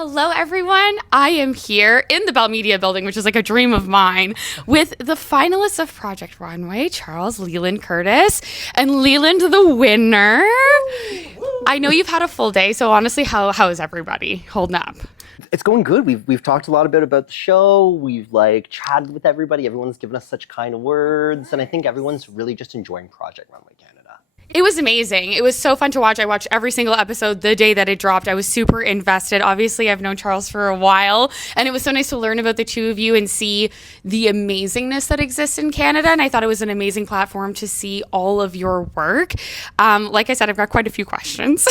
Hello, everyone. I am here in the Bell Media building, which is like a dream of mine, with the finalists of Project Runway, Charles, Leeland, Curtis, and Leeland the winner. I know you've had a full day, so honestly, how is everybody holding up? It's going good. We've talked a lot about the show. We've chatted with everybody. Everyone's given us such kind words, and I think everyone's really just enjoying Project Runway Canada. It was amazing. It was so fun to watch. I watched every single episode the day that it dropped. I was super invested. Obviously, I've known Charles for a while, and it was so nice to learn about the two of you and see the amazingness that exists in Canada. And I thought it was an amazing platform to see all of your work. Like I said, I've got quite a few questions,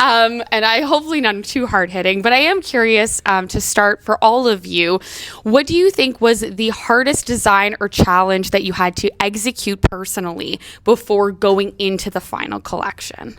and I hopefully none too hard hitting. But I am curious to start for all of you. What do you think was the hardest design or challenge that you had to execute personally before going into the final collection?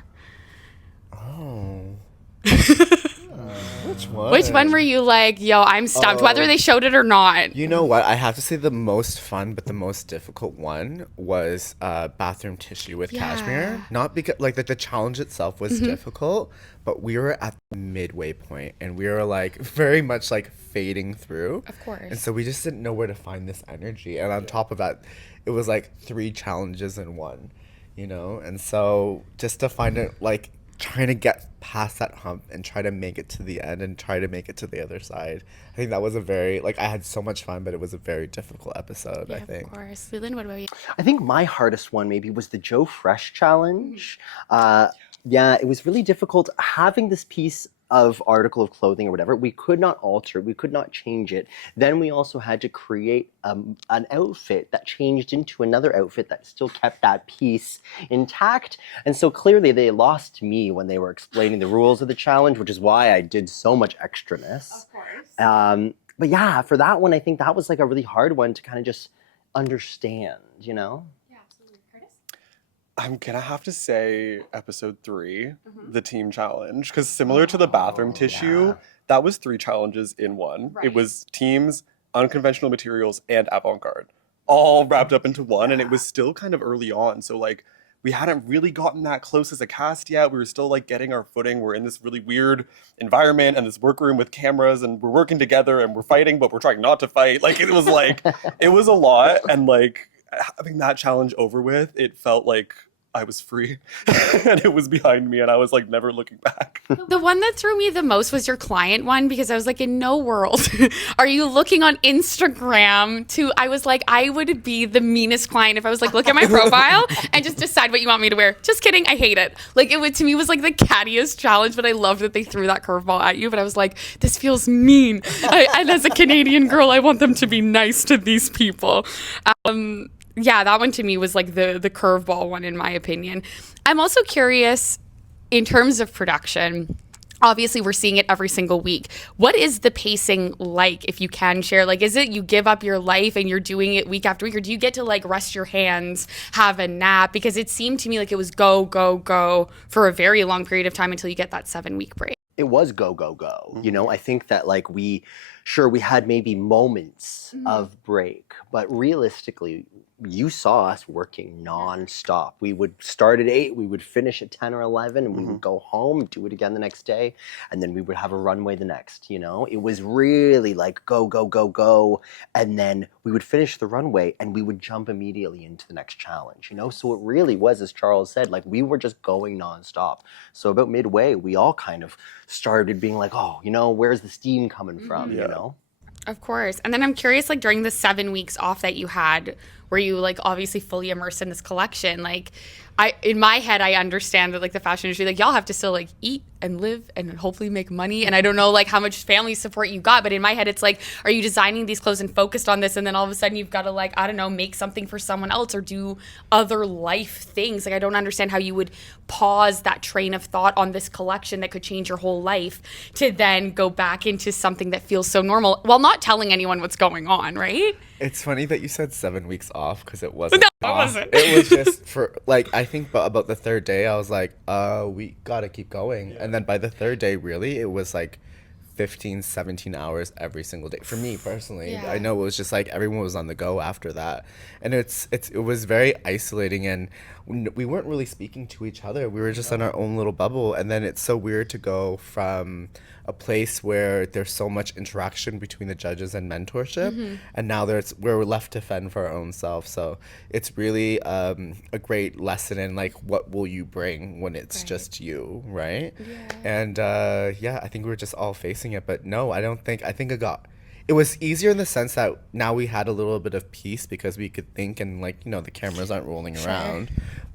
Which one? Which one were you like, yo, I'm stumped, whether they showed it or not? You know what? I have to say the most fun but the most difficult one was bathroom tissue with cashmere. Not because the challenge itself was difficult, but we were at the midway point and we were very much fading through. Of course. And so we just didn't know where to find this energy. And on top of that, it was 3 challenges in one, you know? And so just to find it trying to get past that hump and try to make it to the end and try to make it to the other side. I think that was a very, I had so much fun, but it was a very difficult episode, I think. Of course. Leland, what about you? I think my hardest one maybe was the Joe Fresh challenge. Yeah, it was really difficult having this piece of article of clothing or whatever. We could not alter, we could not change it. Then we also had to create an outfit that changed into another outfit that still kept that piece intact. And so clearly they lost me when they were explaining the rules of the challenge, which is why I did so much extraness. Of course. But yeah, for that one, I think that was a really hard one to kind of just understand, you know? I'm gonna have to say episode 3, the team challenge, because similar to the bathroom tissue, that was 3 challenges in one. Right. It was teams, unconventional materials, and avant-garde, all wrapped up into one, and it was still kind of early on. So we hadn't really gotten that close as a cast yet. We were still getting our footing. We're in this really weird environment and this workroom with cameras, and we're working together and we're fighting, but we're trying not to fight. It was it was a lot, and having that challenge over with, it felt like I was free and it was behind me and I was never looking back. The one that threw me the most was your client one, because I was in no world are you looking on Instagram I was I would be the meanest client if I was look at my profile and just decide what you want me to wear. Just kidding. I hate it. To me was the cattiest challenge, but I loved that they threw that curveball at you. But I was this feels mean. And as a Canadian girl, I want them to be nice to these people. Yeah, that one to me was the curveball one, in my opinion. I'm also curious in terms of production. Obviously, we're seeing it every single week. What is the pacing like, if you can share? Is it you give up your life and you're doing it week after week, or do you get to rest your hands, have a nap? Because it seemed to me it was go, go, go for a very long period of time until you get that 7-week break. It was go, go, go. You know, I think that we had maybe moments of break, but realistically, you saw us working nonstop. We would start at 8, we would finish at 10 or 11, and we would go home, do it again the next day, and then we would have a runway the next, you know? It was really go, go, go, go, and then we would finish the runway and we would jump immediately into the next challenge, you know? So it really was, as Charles said, we were just going nonstop. So about midway, we all kind of started being oh, you know, where's the steam coming from, you know? Of course. And then I'm curious, during the 7 weeks off that you had, were you obviously fully immersed in this collection? In my head, I understand that the fashion industry, y'all have to still eat and live and hopefully make money. And I don't know how much family support you got, but in my head, it's are you designing these clothes and focused on this? And then all of a sudden you've got to I don't know, make something for someone else or do other life things. I don't understand how you would pause that train of thought on this collection that could change your whole life to then go back into something that feels so normal while not telling anyone what's going on, right? It's funny that you said 7 weeks off, because it wasn't. No, it wasn't. It was just for I think about the 3rd day, I was we gotta keep going. And then by the 3rd day, really, it was 15, 17 hours every single day for me personally. Yeah. I know it was just like everyone was on the go after that, and it was very isolating, and we weren't really speaking to each other. We were just in our own little bubble, and then it's so weird to go from a place where there's so much interaction between the judges and mentorship, and now we're left to fend for our own self. So it's really a great lesson in like what will you bring when it's just you, right? And I think we were just all facing it, but no, I think it was easier in the sense that now we had a little bit of peace because we could think, and like, the cameras aren't rolling around,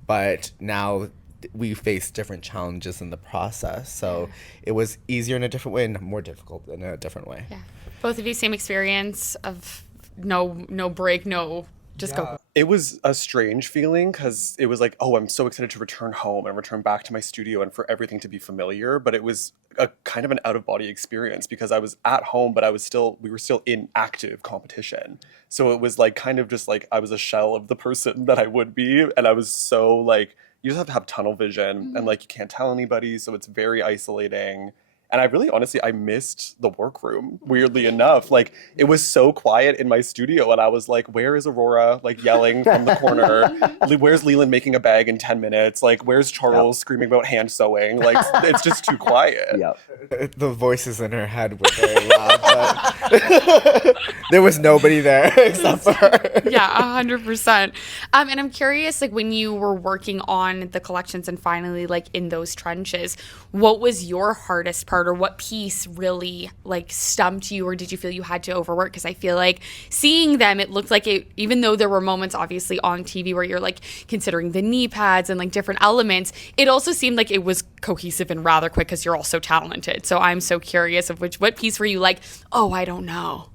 but now we face different challenges in the process. So it was easier in a different way and more difficult in a different way. Yeah. Both of you, same experience of no break, just go. It was a strange feeling because it was like, oh, I'm so excited to return home and return back to my studio and for everything to be familiar. But it was a kind of an out of body experience because I was at home, but we were still in active competition. So it was like kind of just like I was a shell of the person that I would be. And I was so like, you just have to have tunnel vision and like you can't tell anybody. So it's very isolating. And I really, honestly, I missed the workroom, weirdly enough. Like, it was so quiet in my studio, and I was like, where is Aurora, like, yelling from the corner? Where's Leeland making a bag in 10 minutes? Like, where's Charles screaming about hand sewing? Like, it's just too quiet. The voices in her head were very loud, but there was nobody there except for her. Yeah, 100%. And I'm curious, like, when you were working on the collections and finally, like, in those trenches, what was your hardest part, or what piece really like stumped you, or did you feel you had to overwork? Because I feel like seeing them, it looked like it, even though there were moments obviously on TV where you're like considering the knee pads and like different elements, it also seemed like it was cohesive and rather quick because you're all so talented. So I'm so curious of what piece were you like, oh, I don't know.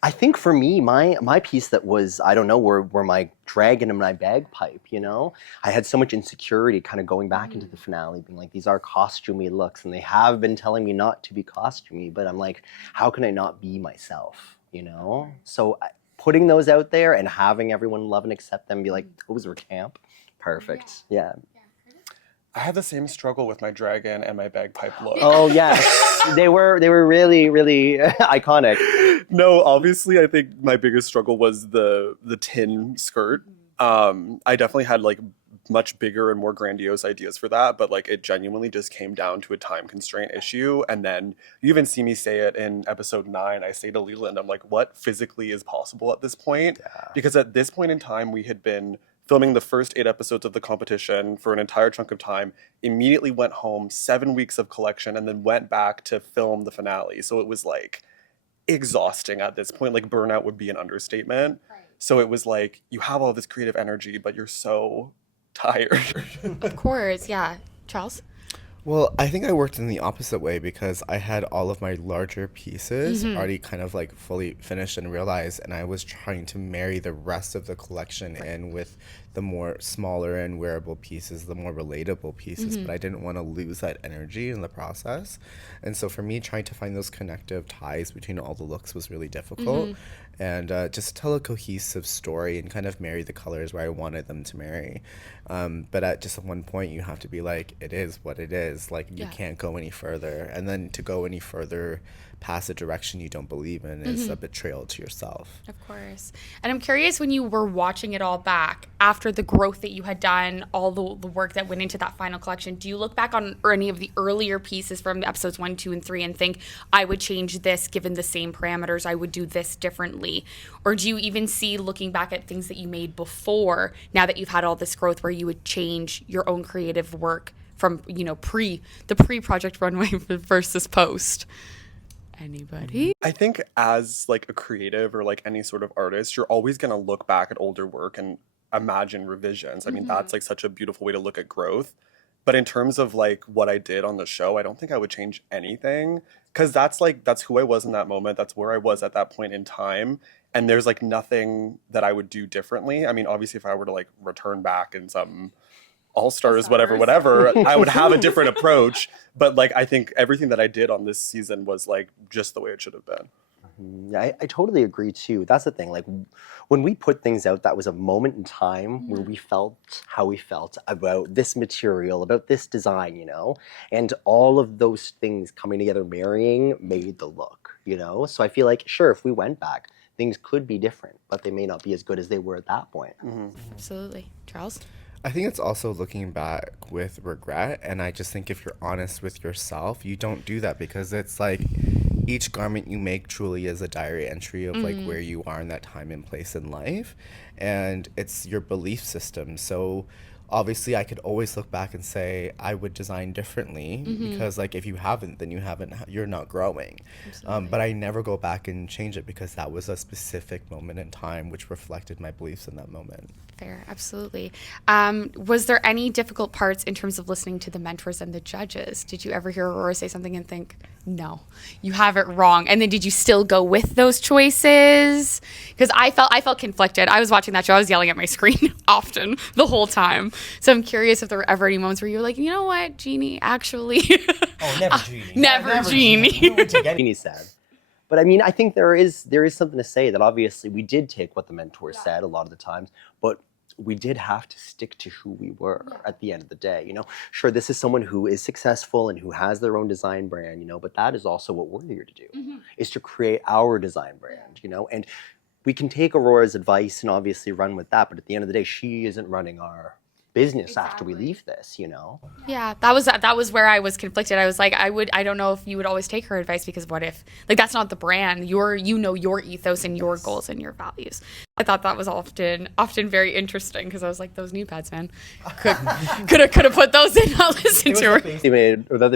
I think for me, my piece that was, I don't know, were my dragon and my bagpipe, I had so much insecurity kind of going back into the finale, being like, these are costumey looks, and they have been telling me not to be costumey, but I'm like, how can I not be myself, So putting those out there and having everyone love and accept them, be like, those were camp. Perfect. Yeah. I had the same struggle with my dragon and my bagpipe look. Oh yes, they were really, really iconic. No, obviously, I think my biggest struggle was the tin skirt. I definitely had like much bigger and more grandiose ideas for that, but like it genuinely just came down to a time constraint issue. And then you even see me say it in episode 9. I say to Leeland, I'm like, what physically is possible at this point? Yeah. Because at this point in time, we had been filming the first 8 episodes of the competition for an entire chunk of time, immediately went home, 7 weeks of collection, and then went back to film the finale. So it was like exhausting at this point. Like burnout would be an understatement. Right. So it was like, you have all this creative energy, but you're so tired. Of course, yeah. Charles? Well, I think I worked in the opposite way because I had all of my larger pieces already kind of like fully finished and realized, and I was trying to marry the rest of the collection in with the more smaller and wearable pieces, the more relatable pieces, but I didn't want to lose that energy in the process. And so for me, trying to find those connective ties between all the looks was really difficult. And just tell a cohesive story and kind of marry the colors where I wanted them to marry. But at just one point, you have to be like, it is what it is. Like, you can't go any further. And then to go any further past a direction you don't believe in is a betrayal to yourself. Of course. And I'm curious, when you were watching it all back, after the growth that you had done, all the work that went into that final collection, do you look back on any of the earlier pieces from episodes 1, 2, and 3 and think, I would change this given the same parameters, I would do this differently? Or do you even see, looking back at things that you made before, now that you've had all this growth, where you would change your own creative work from, pre-Project Runway versus post? Anybody? I think as like a creative or like any sort of artist, you're always going to look back at older work and imagine revisions. I mean, that's like such a beautiful way to look at growth. But in terms of like what I did on the show, I don't think I would change anything, because that's who I was in that moment. That's where I was at that point in time. And there's like nothing that I would do differently. I mean, obviously, if I were to like return back in some All-Stars, whatever, I would have a different approach. But like, I think everything that I did on this season was like just the way it should have been. Yeah, I totally agree too. That's the thing. Like when we put things out, that was a moment in time where we felt how we felt about this material, about this design, you know? And all of those things coming together, marrying, made the look, you know? So I feel like, sure, if we went back, things could be different, but they may not be as good as they were at that point. Absolutely. Charles? I think it's also looking back with regret, and I just think if you're honest with yourself, you don't do that, because it's like each garment you make truly is a diary entry of like where you are in that time and place in life, and it's your belief system. So obviously I could always look back and say I would design differently, because like if you haven't, then you're not growing. But I never go back and change it, because that was a specific moment in time which reflected my beliefs in that moment. Fair, absolutely. Was there any difficult parts in terms of listening to the mentors and the judges? Did you ever hear Aurora say something and think, no, you have it wrong? And then did you still go with those choices? Because I felt conflicted. I was watching that show. I was yelling at my screen often the whole time. So I'm curious if there were ever any moments where you were like, you know what, Jeannie, actually. Oh, never Jeannie. Never Jeannie. We would take any- Jeannie said. But I mean, I think there is something to say that obviously we did take what the mentor said a lot of the times, but we did have to stick to who we were at the end of the day. You know, sure, this is someone who is successful and who has their own design brand, you know, but that is also what we're here to do, is to create our design brand, you know, and we can take Aurora's advice and obviously run with that, but at the end of the day, she isn't running our business after we leave this, you know? Yeah, that was where I was conflicted. I was like, I don't know if you would always take her advice, because what if, like, that's not the brand. You know your ethos and your goals and your values. I thought that was often very interesting, because I was like, those knee pads, man, could have put those in. I'll listen to her. They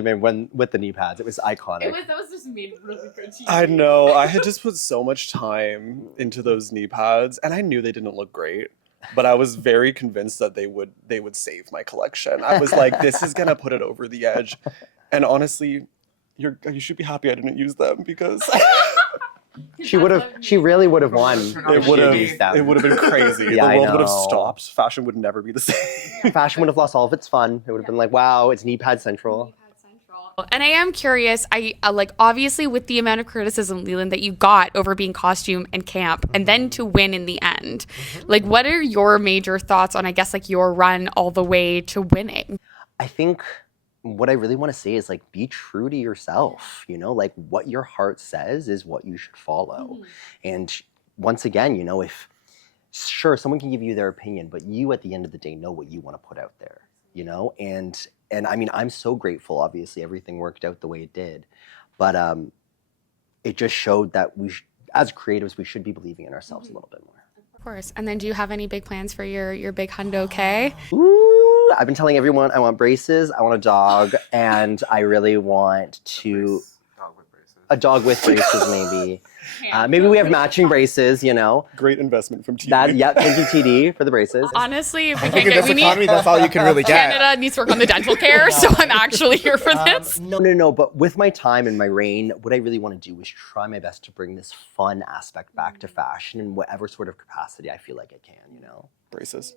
made one with the knee pads. It was iconic. That was just made really good. I know. I had just put so much time into those knee pads, and I knew they didn't look great. But I was very convinced that they would save my collection. I was like, this is gonna put it over the edge. And honestly, you should be happy I didn't use them, because She really would have won. it would have been crazy. Yeah, The I world would have know. stopped. Fashion would never be the same. Fashion would have lost all of its fun. It would have been like, wow, it's knee pad central. And I am curious, I like, obviously with the amount of criticism, Leeland, that you got over being costume and camp, and then to win in the end, like, what are your major thoughts on, I guess, like, your run all the way to winning? I think what I really want to say is, like, be true to yourself, you know, like what your heart says is what you should follow. And once again, you know, if sure, someone can give you their opinion, but you at the end of the day know what you want to put out there, you know? And I mean, I'm so grateful, obviously everything worked out the way it did, but it just showed that as creatives, we should be believing in ourselves a little bit more. Of course. And then do you have any big plans for your big hundo K? Ooh, I've been telling everyone I want braces, I want a dog, and I really want a dog with braces, maybe. Maybe we have matching braces, you know. Great investment from TD. Thank you, TD, for the braces. Honestly, if we I can't think in get, this we economy, need, that's all you can really get. Canada needs to work on the dental care, so I'm actually here for this. No, but with my time and my reign, what I really want to do is try my best to bring this fun aspect back to fashion in whatever sort of capacity I feel like I can, you know. Braces.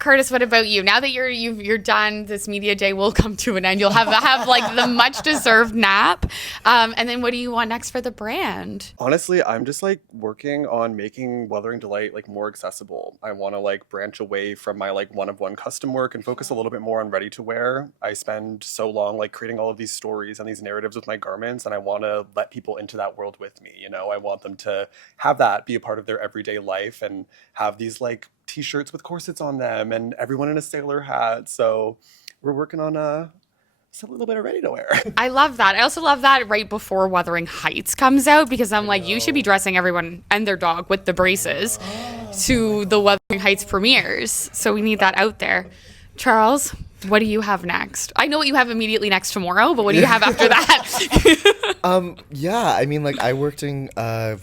Curtis, what about you? Now that you're done, this media day will come to an end. You'll have like the much deserved nap. And then what do you want next for the brand? Honestly, I'm just like working on making Wuthering Delight like more accessible. I want to like branch away from my like one-of-one custom work and focus a little bit more on ready to wear. I spend so long like creating all of these stories and these narratives with my garments, and I want to let people into that world with me. You know, I want them to have that be a part of their everyday life and have these like t-shirts with corsets on them and everyone in a sailor hat. So we're working on a little bit of ready to wear. I love that. I also love that right before Wuthering Heights comes out, because I'm like, you should be dressing everyone and their dog with the braces to the Wuthering Heights premieres. So we need that out there. Charles, what do you have next? I know what you have immediately next tomorrow, but what do you have after that? Yeah, I mean, like I worked in a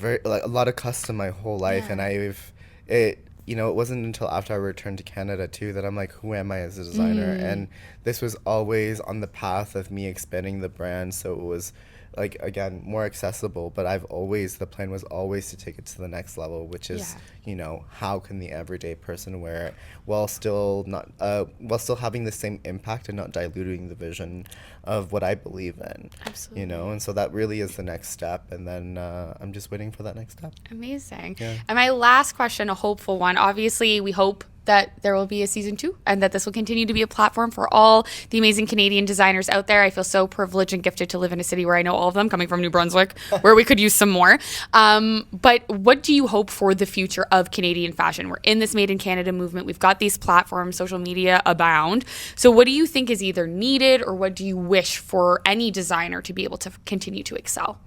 lot of custom my whole life, and it wasn't until after I returned to Canada too that I'm like, who am I as a designer? And this was always on the path of me expanding the brand. So it was like, again, more accessible, but the plan was always to take it to the next level, which is, you know, how can the everyday person wear it while still having the same impact and not diluting the vision of what I believe in. Absolutely. You know, and so that really is the next step, and then I'm just waiting for that next step. Amazing. Yeah. And my last question, a hopeful one. Obviously, we hope that there will be a season 2 and that this will continue to be a platform for all the amazing Canadian designers out there. I feel so privileged and gifted to live in a city where I know all of them, coming from New Brunswick, where we could use some more. But what do you hope for the future of Canadian fashion? We're in this Made in Canada movement. We've got these platforms, social media abound. So what do you think is either needed, or what do you wish for any designer to be able to continue to excel?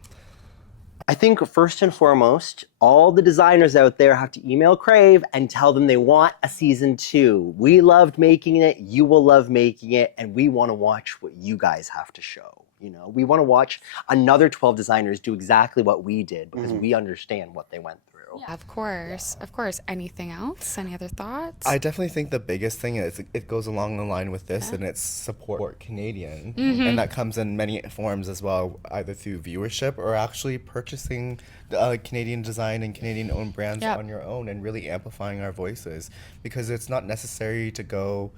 I think first and foremost, all the designers out there have to email Crave and tell them they want a season 2. We loved making it, you will love making it, and we want to watch what you guys have to show. You know, we want to watch another 12 designers do exactly what we did, because we understand what they went through. Yeah, of course. Of course. Anything else? Any other thoughts? I definitely think the biggest thing is it goes along the line with this, and it's support Canadian. And that comes in many forms as well, either through viewership or actually purchasing Canadian design and Canadian owned brands on your own, and really amplifying our voices, because it's not necessary to go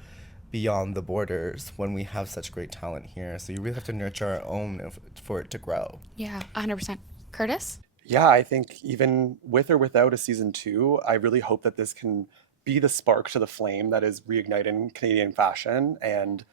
beyond the borders when we have such great talent here. So you really have to nurture our own for it to grow. Yeah, 100%. Curtis? Yeah, I think even with or without a season 2, I really hope that this can be the spark to the flame that is reigniting Canadian fashion. And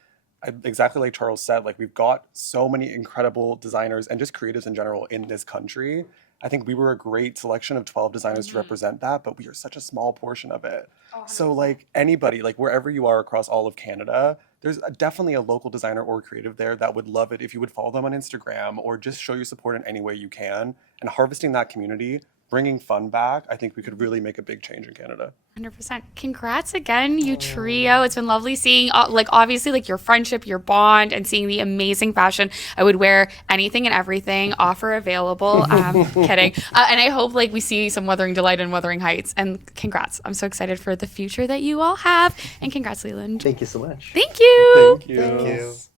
exactly like Charles said, like, we've got so many incredible designers and just creatives in general in this country. I think we were a great selection of 12 designers to represent that, but we are such a small portion of it. So like anybody, like wherever you are across all of Canada, there's definitely a local designer or creative there that would love it if you would follow them on Instagram or just show your support in any way you can. And harvesting that community, bringing fun back, I think we could really make a big change in Canada. 100%. Congrats again, you trio. It's been lovely seeing, obviously, your friendship, your bond, and seeing the amazing fashion. I would wear anything and everything. Offer available. Kidding. And I hope, we see some Wuthering Delight and Wuthering Heights. And congrats. I'm so excited for the future that you all have. And congrats, Leeland. Thank you so much. Thank you. Thank you. Thank you.